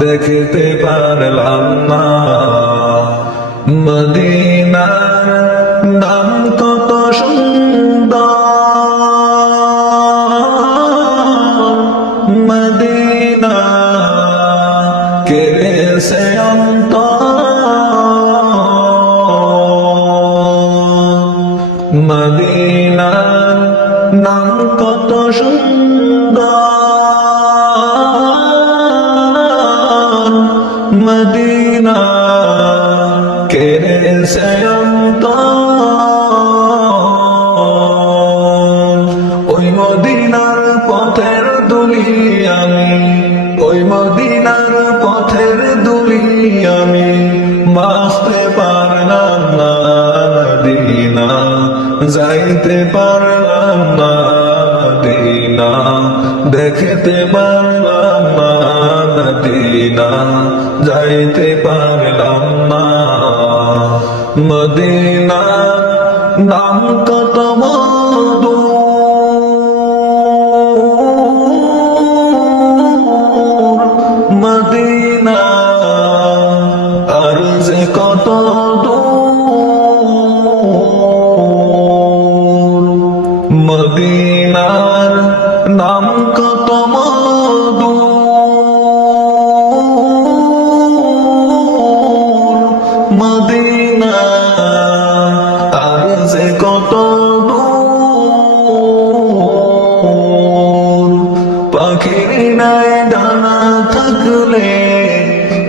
দেখতে পারলাম না। মদিনার নাম কত সুন্দর। মদিনা কেড়েছে অন্তর মদিনা অন্তর ওই মদিনার পথের দুলি আমি, ওই মদিনার পথের দুলি আমি, বাঁচতে পারলাম না মদিনা, যাইতে পারলাম না মদিনা, দেখতে পারলাম মদিনা যাইতে পারলাম না। মদিনা নাম কত মদিনা আর কত দূর।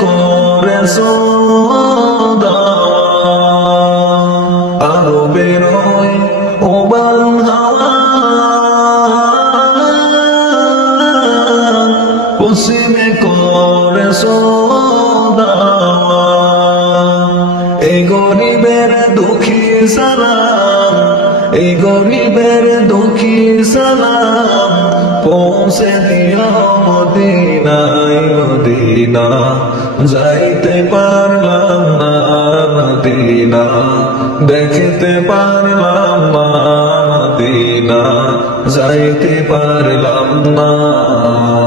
করে সোদা। আরও বেরোয় ওবাল হাওয়া। করে সোদা। এই গরিবের দুঃখী সালাম এই গরিবের দুঃখী পৌঁছে দিও মদিনায়, মদিনা। যাইতে পারলাম না মদিনা। দেখতে পারলাম না মদিনা। যাইতে পারলাম না।